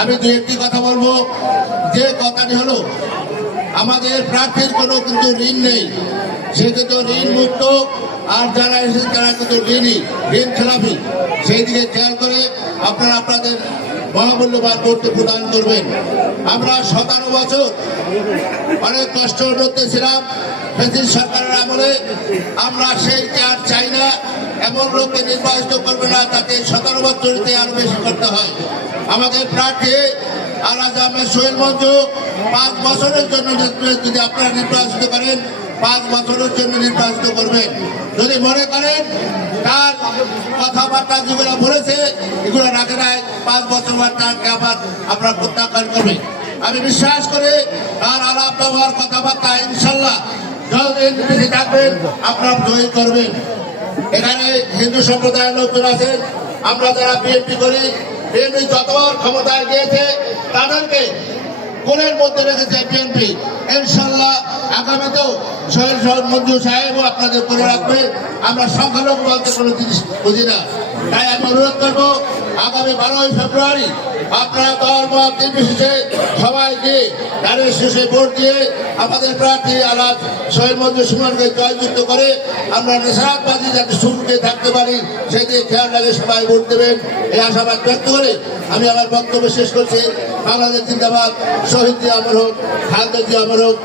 আমি দু একটি কথা বলবো। যে কথাটি হলো, আমাদের প্রার্থীর কোনো কিন্তু ঋণ নেই, সে কিন্তু ঋণ মুক্ত। আর যারা এসেছেন তারা কিন্তু ঋণ খেলাপি। সেই দিকে খেয়াল করে আপনারা আপনাদের মহামূল্যবান ভোট প্রদান করবেন। আমরা 17 বছর অনেক কষ্টের মধ্যে ছিলাম ব্রিটিশ সরকারের আমলে। আমরা সেই আর চাই না, এমন লোককে নির্বাচিত করবে না যাতে 17 বছরতে আরো বেশি করতে হয়। আমাদের প্রার্থী আলহাজ আহমেদ সোহেল মঞ্জু 5 বছরের জন্য যদি আপনারা নির্বাচিত করেন, 5 বছরের জন্য নির্বাচিত করবেন। যদি মনে করেন তার কথাবার্তা যেগুলো বলেছে এগুলো রাখে নাই, 5 বছর তাকে আবার আপনারা প্রত্যাখ্যান করবেন। আমি বিশ্বাস করি তার আলাপ ব্যবহার কথাবার্তা ইনশাল্লাহ যতদিন বেশি থাকবেন আপনারা জয়ী করবেন। এখানে হিন্দু সম্প্রদায়ের লোকজন আছেন, আমরা যারা বিএনপি করি, বিএনপি যতবার ক্ষমতায় গিয়েছে তাদেরকে কোণের মধ্যে রেখেছে বিএনপি। ইনশাল্লাহ আগামীতেও সোহেল মঞ্জু সাহেবও আপনাদের করে রাখবে। আমরা সংখ্যালঘু বলতে কোনো জিনিস বুঝি না, তাই আমি অনুরোধ করবো আগামী 12ই ফেব্রুয়ারি আপনারা দল মত নির্বিশেষে সবাই গিয়ে তাদের শেষে ভোট দিয়ে আমাদের প্রার্থী আলহাজ সোহেল মঞ্জু সুমনকে জয়যুক্ত করে আমরা নেশাবাদী যাতে সুখে থাকতে পারি সেদিকে খেয়াল রাখে সবাই ভোট দেবেন, এই আশাবাদ ব্যক্ত করে আমি আমার বক্তব্য শেষ করছি। বাংলাদেশ জিন্দাবাদ, শহীদ জিয়া অমর হোক, খালেদা জিয়া অমর হোক।